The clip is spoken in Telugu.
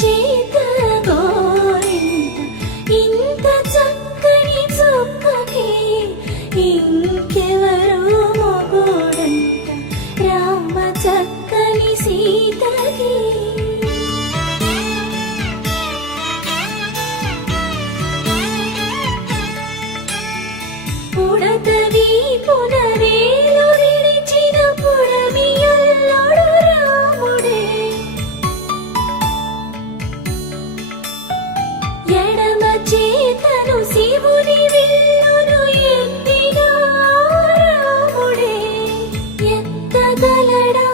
చేత గోరింట ఇంత చక్కని చుక్కకి ఇంకెవరు మొగుడంట రామ చక్కని సీతకి. పుడతవి పునరేలు విడిచిన పుడమియల్లోడు రాముడే ఎడమ చేతను శివుని విల్లును ఎత్తిన రాముడే ఎత్తగలడా